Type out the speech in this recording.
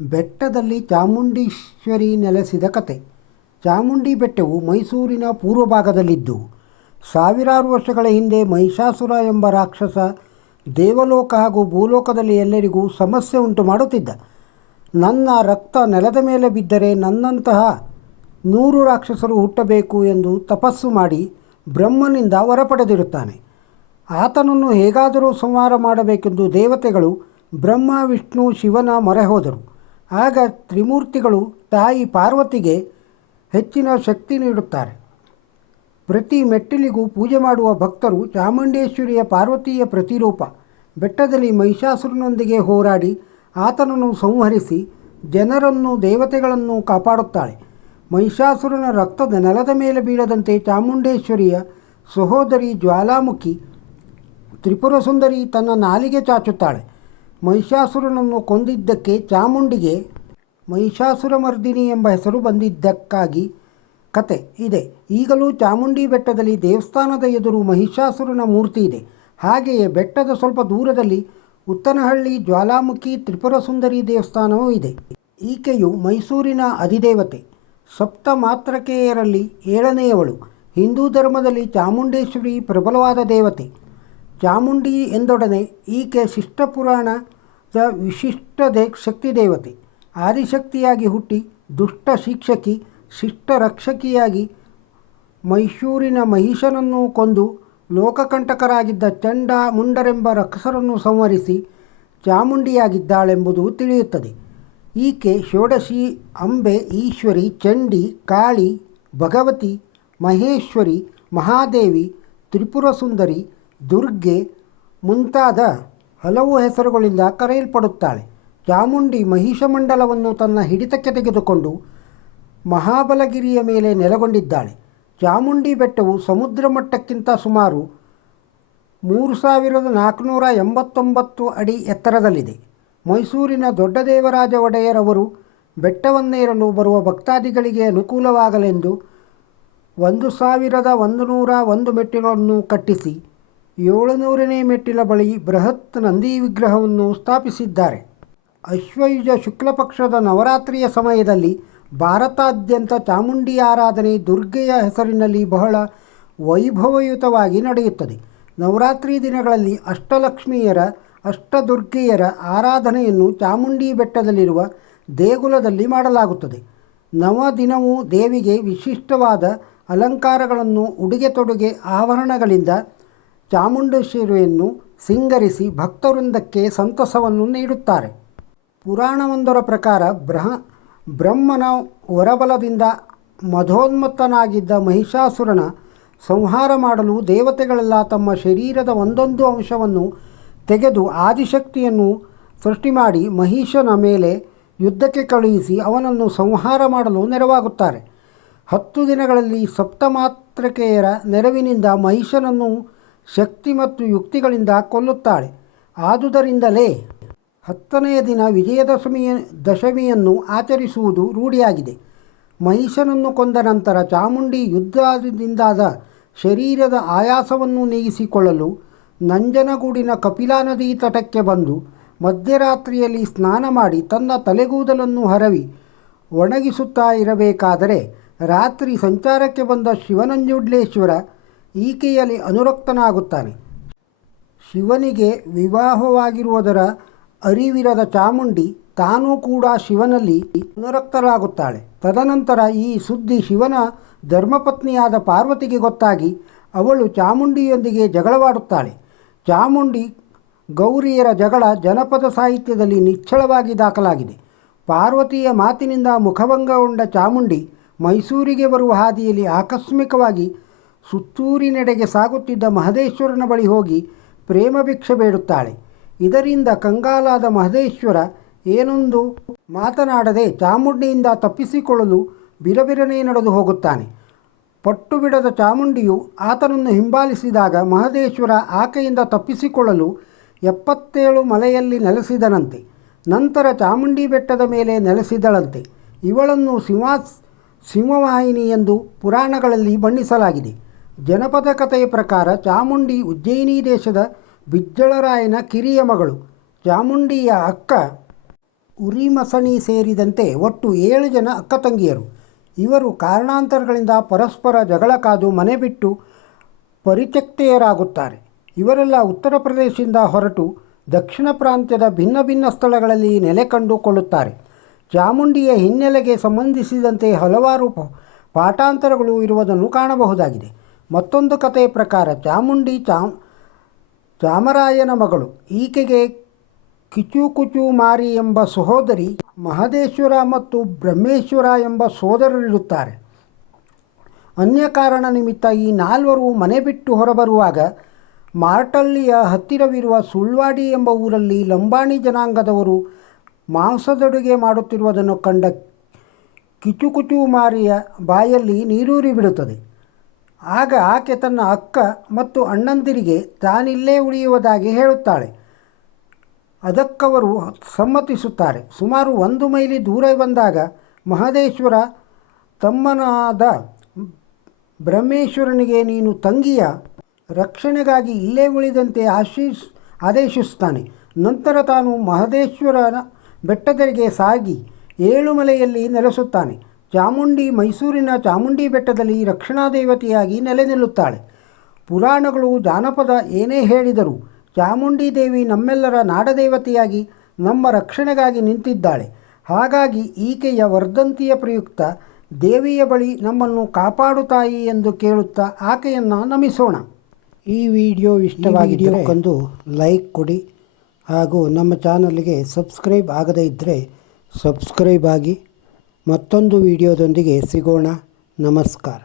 ಬೆಟ್ಟದಲ್ಲಿ ಚಾಮುಂಡೇಶ್ವರಿ ನೆಲೆಸಿದ ಕತೆ. ಚಾಮುಂಡಿ ಬೆಟ್ಟವು ಮೈಸೂರಿನ ಪೂರ್ವ ಭಾಗದಲ್ಲಿದ್ದು, ಸಾವಿರಾರು ವರ್ಷಗಳ ಹಿಂದೆ ಮಹಿಷಾಸುರ ಎಂಬ ರಾಕ್ಷಸ ದೇವಲೋಕ ಹಾಗೂ ಭೂಲೋಕದಲ್ಲಿ ಎಲ್ಲರಿಗೂ ಸಮಸ್ಯೆ ಉಂಟು ಮಾಡುತ್ತಿದ್ದ. ನನ್ನ ರಕ್ತ ನೆಲದ ಮೇಲೆ ಬಿದ್ದರೆ ನನ್ನಂತಹ 100 ರಾಕ್ಷಸರು ಹುಟ್ಟಬೇಕು ಎಂದು ತಪಸ್ಸು ಮಾಡಿ ಬ್ರಹ್ಮನಿಂದ ವರ ಪಡೆದಿರುತ್ತಾನೆ. ಆತನನ್ನು ಹೇಗಾದರೂ ಸಂಹಾರ ಮಾಡಬೇಕೆಂದು ದೇವತೆಗಳು ಬ್ರಹ್ಮ, ವಿಷ್ಣು, ಶಿವನ ಮೊರೆ ಹೋದರು. ಆಗ ತ್ರಿಮೂರ್ತಿಗಳು ತಾಯಿ ಪಾರ್ವತಿಗೆ ಹೆಚ್ಚಿನ ಶಕ್ತಿ ನೀಡುತ್ತಾರೆ. ಪ್ರತಿ ಮೆಟ್ಟಿಲಿಗೂ ಪೂಜೆ ಮಾಡುವ ಭಕ್ತರು ಚಾಮುಂಡೇಶ್ವರಿಯ ಪಾರ್ವತಿಯ ಪ್ರತಿರೂಪ. ಬೆಟ್ಟದಲ್ಲಿ ಮಹಿಷಾಸುರನೊಂದಿಗೆ ಹೋರಾಡಿ ಆತನನ್ನು ಸಂಹರಿಸಿ ಜನರನ್ನು, ದೇವತೆಗಳನ್ನು ಕಾಪಾಡುತ್ತಾಳೆ. ಮಹಿಷಾಸುರನ ರಕ್ತದ ನೆಲದ ಮೇಲೆ ಬೀಳದಂತೆ ಚಾಮುಂಡೇಶ್ವರಿಯ ಸಹೋದರಿ ಜ್ವಾಲಾಮುಖಿ ತ್ರಿಪುರ ಸುಂದರಿ ತನ್ನ ನಾಲಿಗೆ ಚಾಚುತ್ತಾಳೆ. ಮಹಿಷಾಸುರನನ್ನು ಕೊಂದಿದ್ದಕ್ಕೆ ಚಾಮುಂಡಿಗೆ ಮಹಿಷಾಸುರಮರ್ದಿನಿ ಎಂಬ ಹೆಸರು ಬಂದಿದ್ದಕ್ಕಾಗಿ ಕತೆ ಇದೆ. ಈಗಲೂ ಚಾಮುಂಡಿ ಬೆಟ್ಟದಲ್ಲಿ ದೇವಸ್ಥಾನದ ಎದುರು ಮಹಿಷಾಸುರನ ಮೂರ್ತಿ ಇದೆ. ಹಾಗೆಯೇ ಬೆಟ್ಟದ ಸ್ವಲ್ಪ ದೂರದಲ್ಲಿ ಉತ್ತನಹಳ್ಳಿ ಜ್ವಾಲಾಮುಖಿ ತ್ರಿಪುರ ಸುಂದರಿ ದೇವಸ್ಥಾನವೂ ಇದೆ. ಈಕೆಯು ಮೈಸೂರಿನ ಅಧಿದೇವತೆ, ಸಪ್ತ ಮಾತೃಕೆಯರಲ್ಲಿ 7ನೇಯವಳು. ಹಿಂದೂ ಧರ್ಮದಲ್ಲಿ ಚಾಮುಂಡೇಶ್ವರಿ ಪ್ರಬಲವಾದ ದೇವತೆ. ಚಾಮುಂಡಿ ಎಂದೊಡನೆ ಈಕೆ ಶಿಷ್ಟಪುರಾಣದ ವಿಶಿಷ್ಟ ಶಕ್ತಿ ದೇವತೆ. ಆದಿಶಕ್ತಿಯಾಗಿ ಹುಟ್ಟಿ ದುಷ್ಟ ಶಿಕ್ಷಕಿ, ಶಿಷ್ಟ ರಕ್ಷಕಿಯಾಗಿ ಮೈಸೂರಿನ ಮಹಿಷನನ್ನು ಕೊಂದು ಲೋಕಕಂಟಕರಾಗಿದ್ದ ಚಂಡ ಮುಂಡರೆಂಬ ರಾಕ್ಷಸರನ್ನು ಸಂಹರಿಸಿ ಚಾಮುಂಡಿಯಾಗಿದ್ದಾಳೆಂಬುದು ತಿಳಿಯುತ್ತದೆ. ಈಕೆ ಷೋಡಶಿ, ಅಂಬೆ, ಈಶ್ವರಿ, ಚಂಡಿ, ಕಾಳಿ, ಭಗವತಿ, ಮಹೇಶ್ವರಿ, ಮಹಾದೇವಿ, ತ್ರಿಪುರ ಸುಂದರಿ, ದುರ್ಗೆ ಮುಂತಾದ ಹಲವು ಹೆಸರುಗಳಿಂದ ಕರೆಯಲ್ಪಡುತ್ತಾಳೆ. ಚಾಮುಂಡಿ ಮಹಿಷಮಂಡಲವನ್ನು ತನ್ನ ಹಿಡಿತಕ್ಕೆ ತೆಗೆದುಕೊಂಡು ಮಹಾಬಲಗಿರಿಯ ಮೇಲೆ ನೆಲೆಗೊಂಡಿದ್ದಾಳೆ. ಚಾಮುಂಡಿ ಬೆಟ್ಟವು ಸಮುದ್ರ ಮಟ್ಟಕ್ಕಿಂತ ಸುಮಾರು 3489 ಅಡಿ ಎತ್ತರದಲ್ಲಿದೆ. ಮೈಸೂರಿನ ದೊಡ್ಡದೇವರಾಜ ಒಡೆಯರ್ ಅವರು ಬೆಟ್ಟವನ್ನೇರಲು ಬರುವ ಭಕ್ತಾದಿಗಳಿಗೆ ಅನುಕೂಲವಾಗಲೆಂದು 1101 ಮೆಟ್ಟಿಲನ್ನು ಕಟ್ಟಿಸಿ 700ನೇ ಮೆಟ್ಟಿಲ ಬಳಿ ಬೃಹತ್ ನಂದಿ ವಿಗ್ರಹವನ್ನು ಸ್ಥಾಪಿಸಿದ್ದಾರೆ. ಅಶ್ವಯುಜ ಶುಕ್ಲಪಕ್ಷದ ನವರಾತ್ರಿಯ ಸಮಯದಲ್ಲಿ ಭಾರತಾದ್ಯಂತ ಚಾಮುಂಡಿ ಆರಾಧನೆ ದುರ್ಗೆಯ ಹೆಸರಿನಲ್ಲಿ ಬಹಳ ವೈಭವಯುತವಾಗಿ ನಡೆಯುತ್ತದೆ. ನವರಾತ್ರಿ ದಿನಗಳಲ್ಲಿ ಅಷ್ಟಲಕ್ಷ್ಮಿಯರ, ಅಷ್ಟದುರ್ಗೆಯರ ಆರಾಧನೆಯನ್ನು ಚಾಮುಂಡಿ ಬೆಟ್ಟದಲ್ಲಿರುವ ದೇಗುಲದಲ್ಲಿ ಮಾಡಲಾಗುತ್ತದೆ. ದಿನವೂ ದೇವಿಗೆ ವಿಶಿಷ್ಟವಾದ ಅಲಂಕಾರಗಳನ್ನು, ಉಡುಗೆ ತೊಡುಗೆ, ಆಭರಣಗಳಿಂದ ಚಾಮುಂಡೇಶ್ವರಿಯನ್ನು ಸಿಂಗರಿಸಿ ಭಕ್ತವೃಂದಕ್ಕೆ ಸಂತಸವನ್ನು ನೀಡುತ್ತಾರೆ. ಪುರಾಣವೊಂದರ ಪ್ರಕಾರ ಬ್ರಹ್ಮನ ವರಬಲದಿಂದ ಮದೋನ್ಮತ್ತನಾಗಿದ್ದ ಮಹಿಷಾಸುರನ ಸಂಹಾರ ಮಾಡಲು ದೇವತೆಗಳೆಲ್ಲ ತಮ್ಮ ಶರೀರದ ಒಂದೊಂದು ಅಂಶವನ್ನು ತೆಗೆದು ಆದಿಶಕ್ತಿಯನ್ನು ಸೃಷ್ಟಿ ಮಾಡಿ ಮಹಿಷನ ಮೇಲೆ ಯುದ್ಧಕ್ಕೆ ಕಳುಹಿಸಿ ಅವನನ್ನು ಸಂಹಾರ ಮಾಡಲು ನೆರವಾಗುತ್ತಾರೆ. 10 ದಿನಗಳಲ್ಲಿ ಸಪ್ತಮಾತೃಕೆಯರ ನೆರವಿನಿಂದ ಮಹಿಷನನ್ನು ಶಕ್ತಿ ಮತ್ತು ಯುಕ್ತಿಗಳಿಂದ ಕೊಲ್ಲುತ್ತಾಳೆ. ಆದುದರಿಂದಲೇ 10ನೆಯ ದಿನ ದಶಮಿಯನ್ನು ಆಚರಿಸುವುದು ರೂಢಿಯಾಗಿದೆ. ಮಹಿಷನನ್ನು ಕೊಂದ ನಂತರ ಚಾಮುಂಡಿ ಯುದ್ಧದಿಂದಾದ ಶರೀರದ ಆಯಾಸವನ್ನು ನೀಗಿಸಿಕೊಳ್ಳಲು ನಂಜನಗೂಡಿನ ಕಪಿಲಾ ನದಿ ತಟಕ್ಕೆ ಬಂದು ಮಧ್ಯರಾತ್ರಿಯಲ್ಲಿ ಸ್ನಾನ ಮಾಡಿ ತನ್ನ ತಲೆಗೂದಲನ್ನು ಹರವಿ ಒಣಗಿಸುತ್ತಾ ಇರಬೇಕಾದರೆ ರಾತ್ರಿ ಸಂಚಾರಕ್ಕೆ ಬಂದ ಶಿವನಂಜುಂಡೇಶ್ವರ ಈಕೆಯಲ್ಲಿ ಅನುರಕ್ತನಾಗುತ್ತಾನೆ. ಶಿವನಿಗೆ ವಿವಾಹವಾಗಿರುವುದರ ಅರಿವಿರದ ಚಾಮುಂಡಿ ತಾನೂ ಕೂಡ ಶಿವನಲ್ಲಿ ಅನುರಕ್ತರಾಗುತ್ತಾಳೆ. ತದನಂತರ ಈ ಸುದ್ದಿ ಶಿವನ ಧರ್ಮಪತ್ನಿಯಾದ ಪಾರ್ವತಿಗೆ ಗೊತ್ತಾಗಿ ಅವಳು ಚಾಮುಂಡಿಯೊಂದಿಗೆ ಜಗಳವಾಡುತ್ತಾಳೆ. ಚಾಮುಂಡಿ ಗೌರಿಯರ ಜಗಳ ಜನಪದ ಸಾಹಿತ್ಯದಲ್ಲಿ ನಿಚ್ಚಳವಾಗಿ ದಾಖಲಾಗಿದೆ. ಪಾರ್ವತಿಯ ಮಾತಿನಿಂದ ಮುಖಭಂಗಗೊಂಡ ಚಾಮುಂಡಿ ಮೈಸೂರಿಗೆ ಬರುವ ಹಾದಿಯಲ್ಲಿ ಆಕಸ್ಮಿಕವಾಗಿ ಸುತ್ತೂರಿನೆಡೆಗೆ ಸಾಗುತ್ತಿದ್ದ ಮಹದೇಶ್ವರನ ಬಳಿ ಹೋಗಿ ಪ್ರೇಮ ಭಿಕ್ಷೆ ಬೇಡುತ್ತಾಳೆ. ಇದರಿಂದ ಕಂಗಾಲಾದ ಮಹದೇಶ್ವರ ಏನೊಂದು ಮಾತನಾಡದೆ ಚಾಮುಂಡಿಯಿಂದ ತಪ್ಪಿಸಿಕೊಳ್ಳಲು ಬಿರಬಿರನೆ ನಡೆದು ಹೋಗುತ್ತಾನೆ. ಪಟ್ಟು ಬಿಡದ ಚಾಮುಂಡಿಯು ಆತನನ್ನು ಹಿಂಬಾಲಿಸಿದಾಗ ಮಹದೇಶ್ವರ ಆಕೆಯಿಂದ ತಪ್ಪಿಸಿಕೊಳ್ಳಲು 77 ಮಲೆಯಲ್ಲಿ ನೆಲೆಸಿದನಂತೆ. ನಂತರ ಚಾಮುಂಡಿ ಬೆಟ್ಟದ ಮೇಲೆ ನೆಲೆಸಿದಳಂತೆ. ಇವಳನ್ನು ಸಿಂಹವಾಹಿನಿ ಎಂದು ಪುರಾಣಗಳಲ್ಲಿ ಬಣ್ಣಿಸಲಾಗಿದೆ. ಜನಪದ ಕಥೆಯ ಪ್ರಕಾರ ಚಾಮುಂಡಿ ಉಜ್ಜಯಿನಿ ದೇಶದ ಬಿಜ್ಜಳರಾಯನ ಕಿರಿಯ ಮಗಳು. ಚಾಮುಂಡಿಯ ಅಕ್ಕ ಉರಿಮಸಣಿ ಸೇರಿದಂತೆ ಒಟ್ಟು 7 ಜನ ಅಕ್ಕ ತಂಗಿಯರು. ಇವರು ಕಾರಣಾಂತರಗಳಿಂದ ಪರಸ್ಪರ ಜಗಳ ಕಾದು ಮನೆ ಬಿಟ್ಟು ಪರಿತ್ಯಕ್ತೆಯರಾಗುತ್ತಾರೆ. ಇವರೆಲ್ಲ ಉತ್ತರ ಪ್ರದೇಶದಿಂದ ಹೊರಟು ದಕ್ಷಿಣ ಪ್ರಾಂತ್ಯದ ಭಿನ್ನ ಭಿನ್ನ ಸ್ಥಳಗಳಲ್ಲಿ ನೆಲೆ ಕಂಡುಕೊಳ್ಳುತ್ತಾರೆ. ಚಾಮುಂಡಿಯ ಹಿನ್ನೆಲೆಗೆ ಸಂಬಂಧಿಸಿದಂತೆ ಹಲವಾರು ಪಾಠಾಂತರಗಳು ಇರುವುದನ್ನು ಕಾಣಬಹುದಾಗಿದೆ. ಮತ್ತೊಂದು ಕಥೆಯ ಪ್ರಕಾರ ಚಾಮುಂಡಿ ಚಾಮರಾಯನ ಮಗಳು. ಈಕೆಗೆ ಕಿಚುಕುಚು ಮಾರಿ ಎಂಬ ಸಹೋದರಿ, ಮಹದೇಶ್ವರ ಮತ್ತು ಬ್ರಹ್ಮೇಶ್ವರ ಎಂಬ ಸೋದರರಿರುತ್ತಾರೆ. ಅನ್ಯ ಕಾರಣ ನಿಮಿತ್ತ ಈ 4ರು ಮನೆ ಬಿಟ್ಟು ಹೊರಬರುವಾಗ ಮಾರ್ಟಳ್ಳಿಯ ಹತ್ತಿರವಿರುವ ಸುಳ್ವಾಡಿ ಎಂಬ ಊರಲ್ಲಿ ಲಂಬಾಣಿ ಜನಾಂಗದವರು ಮಾಂಸದಡುಗೆ ಮಾಡುತ್ತಿರುವುದನ್ನು ಕಂಡ ಕಿಚುಕುಚು ಮಾರಿಯ ಬಾಯಲ್ಲಿ ನೀರೂರಿ ಬಿಡುತ್ತದೆ. ಆಗ ಆಕೆ ತನ್ನ ಅಕ್ಕ ಮತ್ತು ಅಣ್ಣಂದಿರಿಗೆ ತಾನಿಲ್ಲೇ ಉಳಿಯುವುದಾಗಿ ಹೇಳುತ್ತಾಳೆ. ಅದಕ್ಕವರು ಸಮ್ಮತಿಸುತ್ತಾರೆ. ಸುಮಾರು 1 ಮೈಲಿ ದೂರ ಬಂದಾಗ ಮಹದೇಶ್ವರ ತಮ್ಮನಾದ ಬ್ರಹ್ಮೇಶ್ವರನಿಗೆ ನೀನು ತಂಗಿಯ ರಕ್ಷಣೆಗಾಗಿ ಇಲ್ಲೇ ಉಳಿದಂತೆ ಆದೇಶಿಸುತ್ತಾನೆ. ನಂತರ ತಾನು ಮಹದೇಶ್ವರನ ಬೆಟ್ಟದೆಡೆಗೆ ಸಾಗಿ 7 ಮಲೆಯಲ್ಲಿ ನೆಲೆಸುತ್ತಾನೆ. ಚಾಮುಂಡಿ ಮೈಸೂರಿನ ಚಾಮುಂಡಿ ಬೆಟ್ಟದಲ್ಲಿ ರಕ್ಷಣಾ ದೇವತೆಯಾಗಿ ನೆಲೆ ನಿಲ್ಲುತ್ತಾಳೆ. ಪುರಾಣಗಳು ಜಾನಪದ ಏನೇ ಹೇಳಿದರೂ ಚಾಮುಂಡಿ ದೇವಿ ನಮ್ಮೆಲ್ಲರ ನಾಡದೇವತೆಯಾಗಿ ನಮ್ಮ ರಕ್ಷಣೆಗಾಗಿ ನಿಂತಿದ್ದಾಳೆ. ಹಾಗಾಗಿ ಈಕೆಯ ವರ್ಧಂತಿಯ ಪ್ರಯುಕ್ತ ದೇವಿಯ ಬಳಿ ನಮ್ಮನ್ನು ಕಾಪಾಡು ತಾಯಿ ಎಂದು ಕೇಳುತ್ತಾ ಆಕೆಯನ್ನು ನಮಿಸೋಣ. ಈ ವಿಡಿಯೋ ಇಷ್ಟವಾಗಿದ್ದರೆ ಒಂದು ಲೈಕ್ ಕೊಡಿ ಹಾಗೂ ನಮ್ಮ ಚಾನಲ್ಗೆ ಸಬ್ಸ್ಕ್ರೈಬ್ ಆಗದೇ ಇದ್ದರೆ ಸಬ್ಸ್ಕ್ರೈಬ್ ಆಗಿ. ಮತ್ತೊಂದು ವಿಡಿಯೋದೊಂದಿಗೆ ಸಿಗೋಣ. ನಮಸ್ಕಾರ.